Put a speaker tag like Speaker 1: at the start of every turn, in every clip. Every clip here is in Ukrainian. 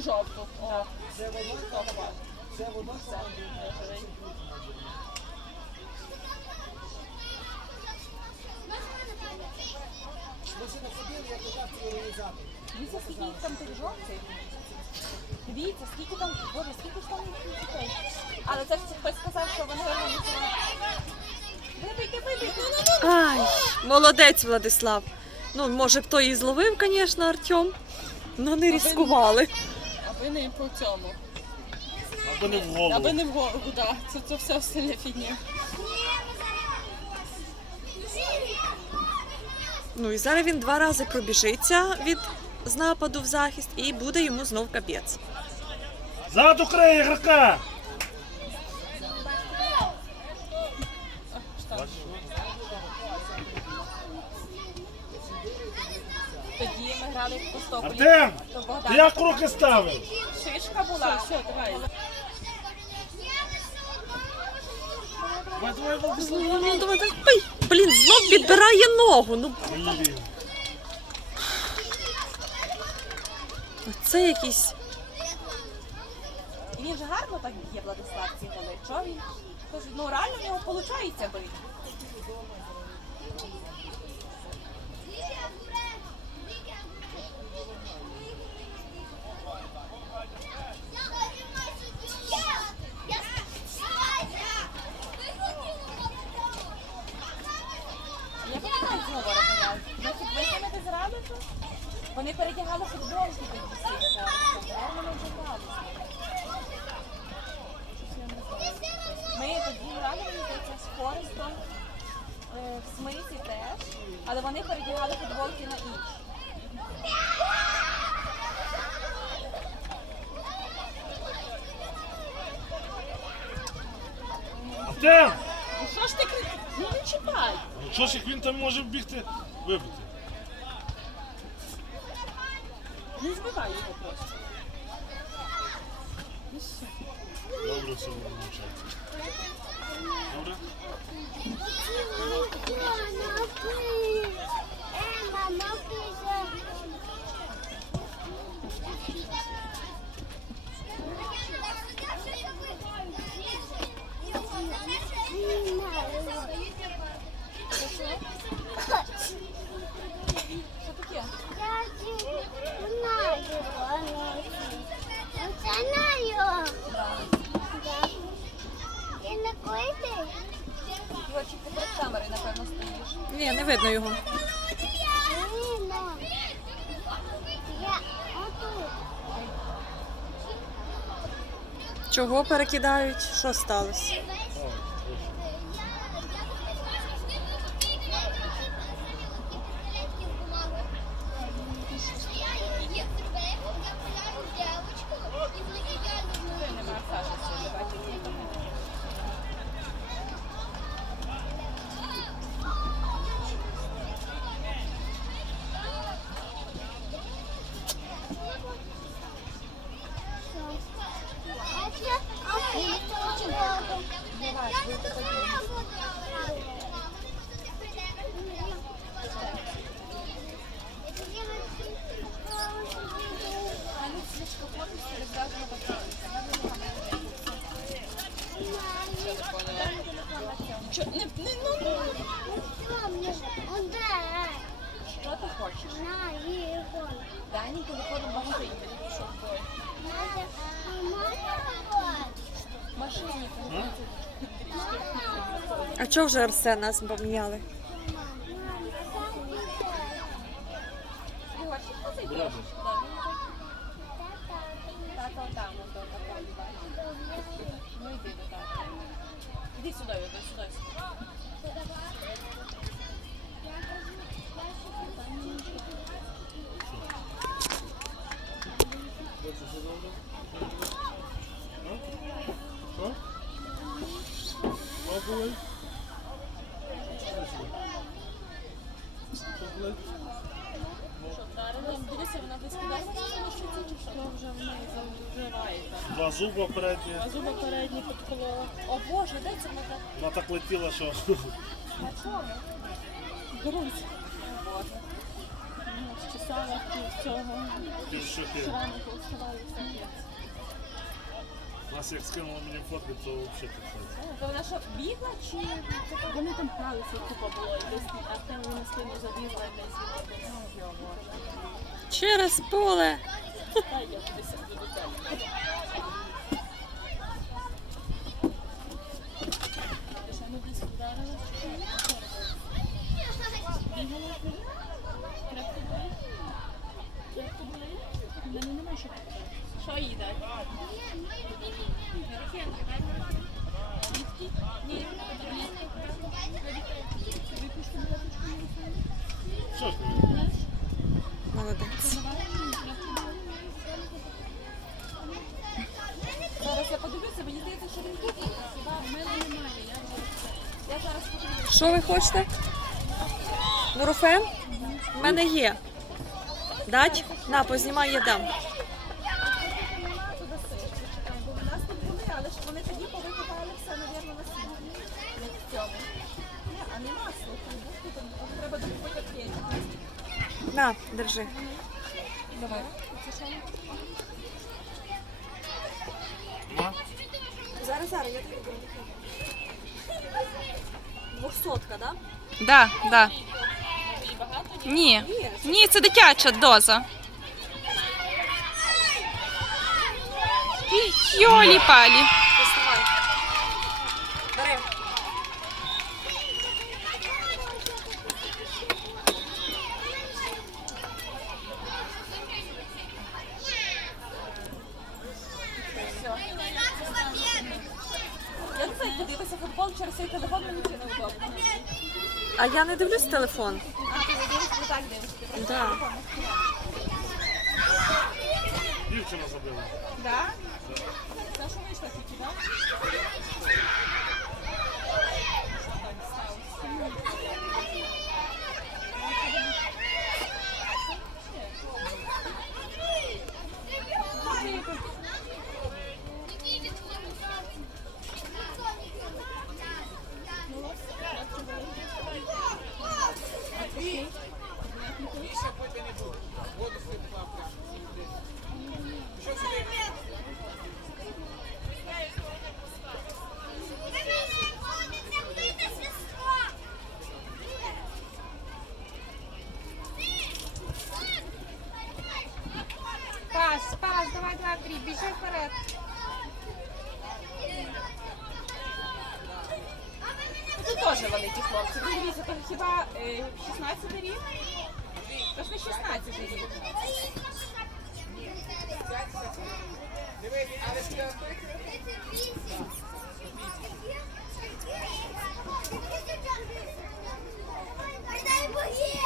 Speaker 1: Мені жовту. О,
Speaker 2: Це вода,
Speaker 1: добре.
Speaker 2: це вода, казав.
Speaker 1: Дивіться, скільки їх там тих жовтих. Дивіться, скільки там, боже, скільки ж там їх дітей. Але це ж хтось сказав, що вони організували. Вибийте, вибийте, ну, ну, ну.
Speaker 3: Ай, молодець Владислав. Ну, може, хто і зловив, звісно, Артем, але не ризикували.
Speaker 1: Аби не по цьому.
Speaker 4: Аби не в голову.
Speaker 1: Аби не в голову, так. Це, це все остальне фігня.
Speaker 3: Ну і зараз він два рази пробіжиться від з нападу в захист і буде йому знов капець.
Speaker 4: Зад крий ігрока!
Speaker 1: Тоді ми
Speaker 4: Артем!
Speaker 1: То
Speaker 4: Ти
Speaker 1: Богдан.
Speaker 4: як руки ставив?
Speaker 1: Шишка була. Все, все, давай.
Speaker 4: Давай, давай, Владислав.
Speaker 3: Ну, ну, давай, давай. Ой, блін, знов підбирає ногу. Ну,
Speaker 4: Блін.
Speaker 3: це якийсь.
Speaker 1: Він же гарно так б'є Владислав ці голи. Що він? Тож, ну реально в нього виходить бити. Я пам'ятаю цього ворога. Значить, ви з ними десь грали то? Вони передягали футболки всі. Ми вже тоді грали, мені здається, з Форестом, е, в Смисі теж, але вони передягали футболки на інші.
Speaker 4: Артем!
Speaker 1: Ну що ж ти кричиш? Ну не чіпай.
Speaker 4: Ну що ж як він там може вбігти вибити?
Speaker 1: Не збивай його просто.
Speaker 4: Добре, все буде навчати. Добре?
Speaker 1: Що таке? Йорчик, ти перед камерою, напевно, стоїш.
Speaker 3: Ні, не видно його. Чого перекидають? Що сталося?
Speaker 1: Ти нема Саші сьогодні, бачиш? Чо, не, не, ну, хочеш? Дай мені телефон в магазині, пішов в бой. В машині.
Speaker 3: А чого вже Арсена поміняли?
Speaker 1: Тато там, он до. Ну йди до тата. Іди сюди,
Speaker 4: зуба передні.
Speaker 1: А зуба передні підколола. О Боже, де це вона?
Speaker 4: Вона так летіла, що
Speaker 1: На чому? Грудь. О Боже. Ну, ще залах цього
Speaker 4: Пішохи.
Speaker 1: шрами повставали всякі.
Speaker 4: Нас як скинули мені фотки, то взагалі капець.
Speaker 1: То вона що, бігла чи вони там гралися, купа було, і десь Артем вони спину забігла, і десь він.
Speaker 3: Через поле.
Speaker 1: Та я тебе. Ти ще не десь вдарила, чи ні? Бігала ти? Крепко були? Крепко були? В мене нема що показати. Що їдать? Дітки? Ні. Випусти булочку не виходить?
Speaker 4: Що ж ви?
Speaker 3: Молодець.
Speaker 1: Зараз я подивлюся, мені здається, що він тут. В мене немає.
Speaker 3: Що ви хочете? Нурофен? У мене є. Дать? На, познімай, я дам. Зараз, я тобі. Двохсотка, да?
Speaker 5: Да, да. Ні. Ні, це дитяча доза. Йолі палі.
Speaker 3: Доставай. Бери.
Speaker 1: Я не знаю, подивися футбол через цей телефон, мені це неудобно.
Speaker 3: А я не дивлюсь телефон.
Speaker 1: А, ти дивишся, так дивишся.
Speaker 3: Да.
Speaker 4: Дівчина забила.
Speaker 1: Що тільки, так?
Speaker 6: Пас, пас, давай, два, три, біжи вперед.
Speaker 1: Тут теж великі хлопці. Ну, дивіться, то хіба е, 16 рік? Тож не 16 рік.
Speaker 7: Дай боги!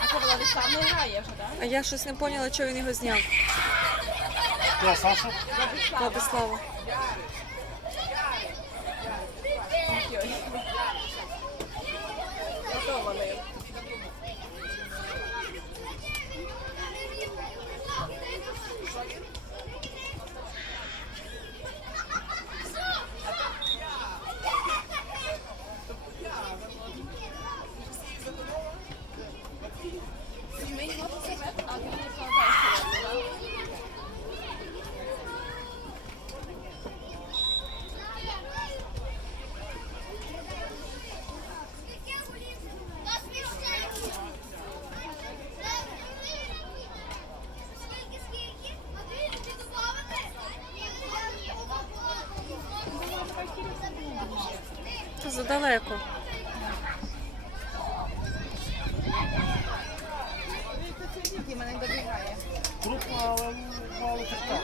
Speaker 1: А це Владислав не грає вже, так?
Speaker 3: А я щось не поняла, чого він його зняв.
Speaker 4: Хто, Саша?
Speaker 3: Владислава.
Speaker 1: Готовили.
Speaker 3: Це задалеко.
Speaker 4: Крупно, але мало так.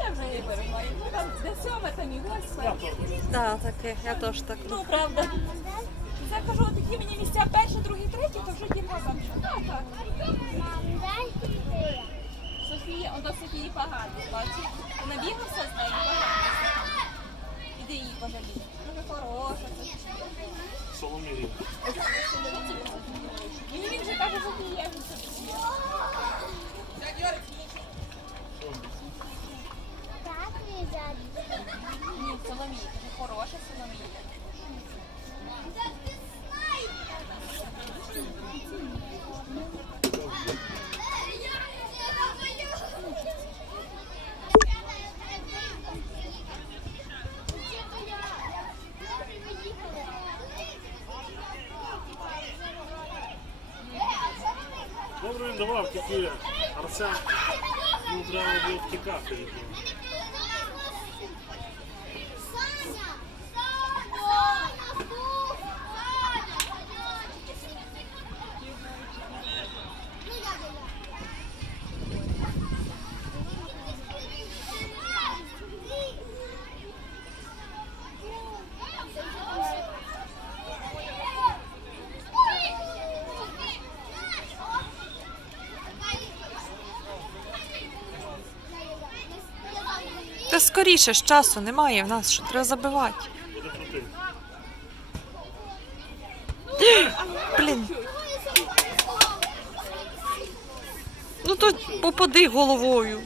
Speaker 1: Я вже не берегла. Ну там де сьоме, там і восьме.
Speaker 4: Я теж.
Speaker 3: Да, я теж так.
Speaker 1: Ну, правда. Це кажу, такі мені місця перший, другий, третій, то вже типу там що. Так, так.
Speaker 7: Мам, дай сюди.
Speaker 1: Софія, он до Софії погано, бачиш? Вона бігався з нею погано. Іди її пожалій. Дуже хороша.
Speaker 4: Соломірі.
Speaker 1: Мені він вже каже, Софія, він собі.
Speaker 7: Так, лежать.
Speaker 1: Ні, Соломія, дуже хороша Соломія.
Speaker 4: Добре він давав, тільки Арсен ну, треба було втікати
Speaker 3: скоріше ж часу немає в нас, що треба забивати. Блін. Ну то попади головою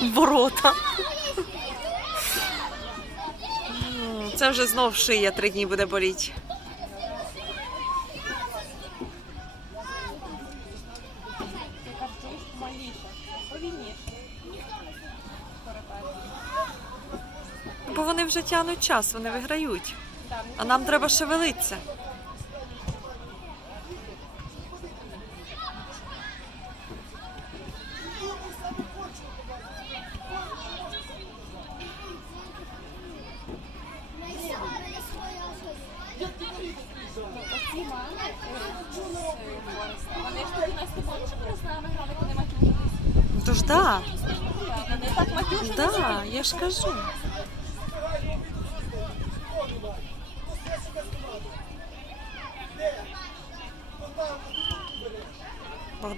Speaker 3: в ворота. Це вже знов шия три дні буде боліти. Вони вже тягнуть час, вони виграють. А нам треба шевелитися.
Speaker 1: Оці мами, е, з Фореста, вони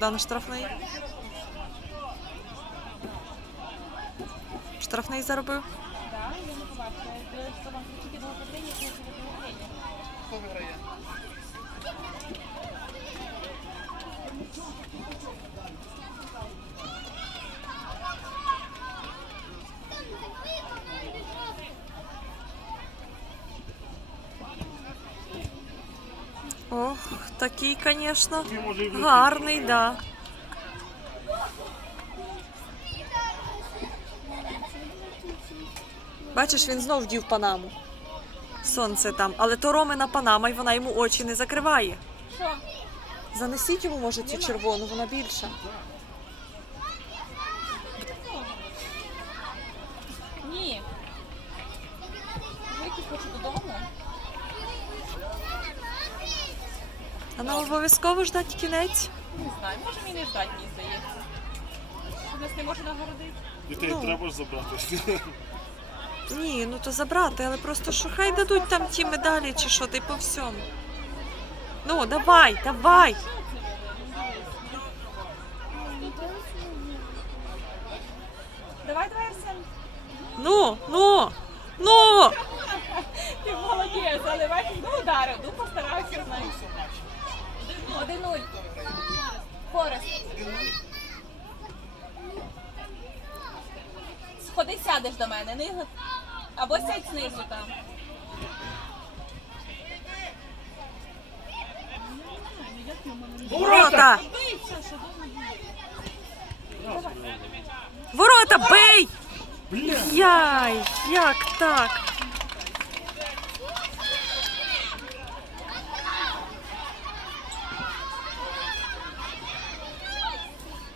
Speaker 3: Богдан штрафний. Штрафний заробив.
Speaker 1: Так, я не побачила. Хто що вам тільки було потрібно, що це потрібно.
Speaker 3: Ох, такий, звісно, гарний, да. Бачиш, він знов вдів панаму. Сонце там, але то Ромина панама, і вона йому очі не закриває.
Speaker 1: Що?
Speaker 3: Занесіть йому, може, цю червону, вона більша. А обов'язково ждать кінець.
Speaker 1: Не знаю, може мені не ждать, мені здається. Що нас не може нагородити?
Speaker 4: Дітей
Speaker 3: Ну.
Speaker 4: треба ж забрати.
Speaker 3: Ні, ну то забрати, але просто що хай дадуть там ті медалі чи що, ти по всьому. Ну, давай. Давай,
Speaker 1: давай, Арсен.
Speaker 3: Ну, ну, ну.
Speaker 1: Ти молодець, але бачиш, ну ударив, ну постарався, знаєш. Нуль. Форест. Сходи, сядеш до мене, не... або сядь знизу там.
Speaker 3: Ворота! Ворота, бий! Яй, як так?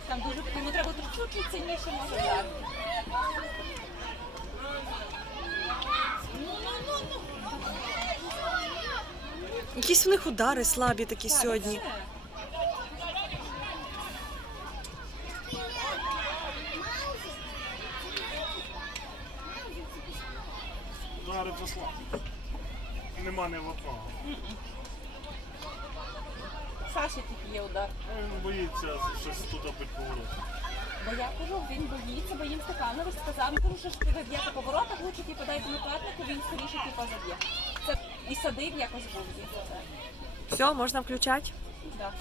Speaker 1: Там дуже йому треба чуть-чуть може дати.
Speaker 3: Якісь в них удари слабі такі сьогодні.
Speaker 4: ударив за слабо. Нема ні в одного.
Speaker 1: Саші тільки є удар.
Speaker 4: Ну, Він боїться щось тут бить поворот.
Speaker 1: Бо я кажу, він боїться, бо їм Степанович сказав, кажу, що ж ви б'єте по воротах, лучше типу, дайте накладнику, він скоріше типу, заб'є. Це і садив якось був за це.
Speaker 3: Все, можна включати.
Speaker 1: Да.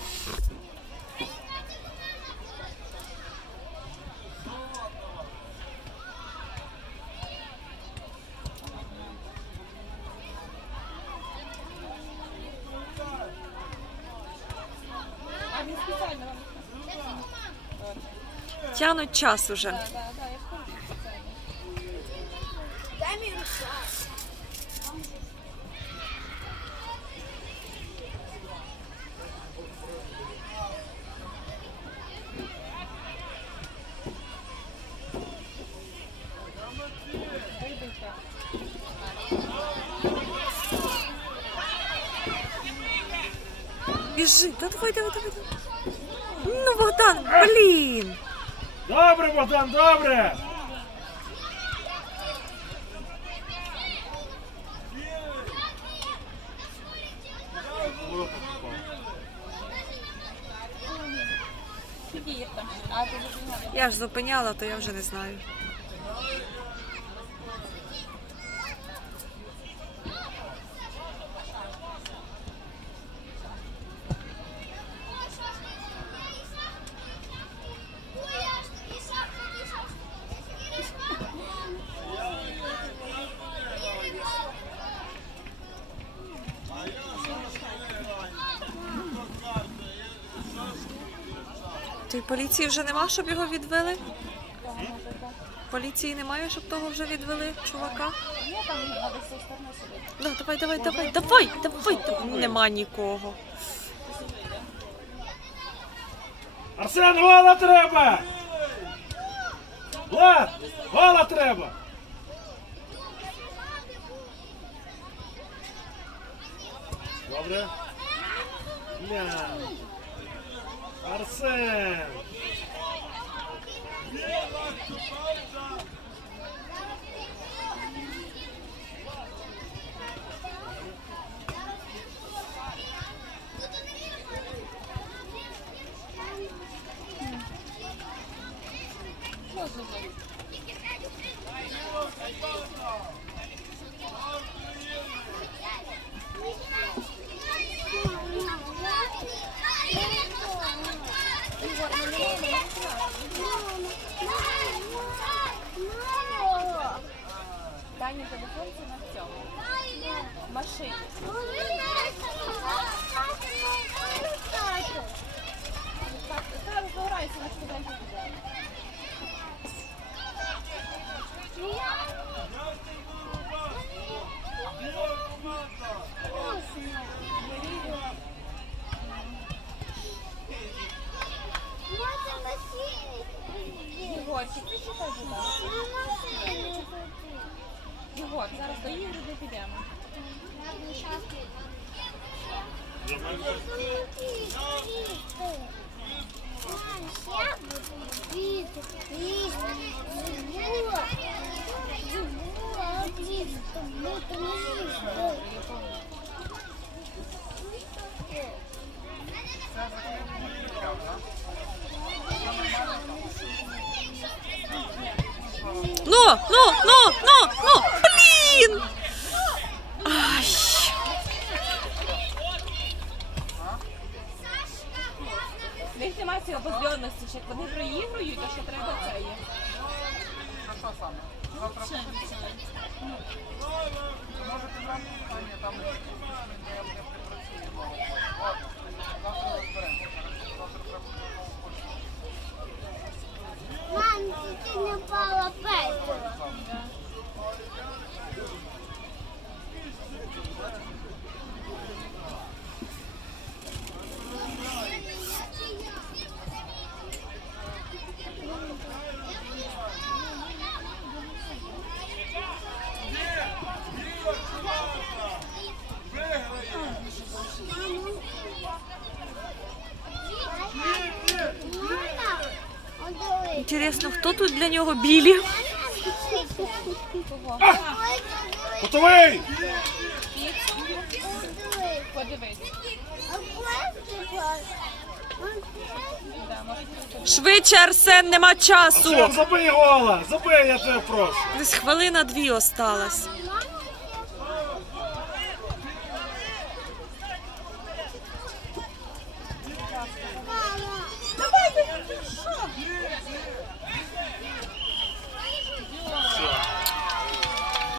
Speaker 3: Тянуть час уже.
Speaker 1: Да, да, да, я в курсі спеціально.
Speaker 7: Дай мені рюкзак.
Speaker 1: Вибийте.
Speaker 3: Біжи, та давай, давай, давай. Ну, Богдан, блін.
Speaker 4: Добре, Богдан, добре!
Speaker 3: Я ж зупиняла, то я вже не знаю. Поліції вже нема, щоб його відвели? Поліції немає, щоб того вже відвели, чувака? Ну, давай, давай, давай, давай, давай, давай. Нема нікого.
Speaker 4: Арсен, гола треба! Влад, гола треба! Добре? Ля. Арсен!
Speaker 1: Дані телефон це на цьому. В машині. Так, зараз дограйся на швиденько піде. Єгорчик, ти що кажеш? Єгор, зараз до ігри де підемо.
Speaker 3: Ну, ну, ну, ну, ну,
Speaker 1: Них обозльонності, що як вони проігрують, то що треба це є.
Speaker 7: Мам, ти не впала
Speaker 3: Інтересно, хто тут для нього білі?
Speaker 4: Готовий!
Speaker 3: Швидше, Арсен, нема часу.
Speaker 4: Забий гола! Забий, я тебе прошу!
Speaker 3: Десь хвилина дві осталась.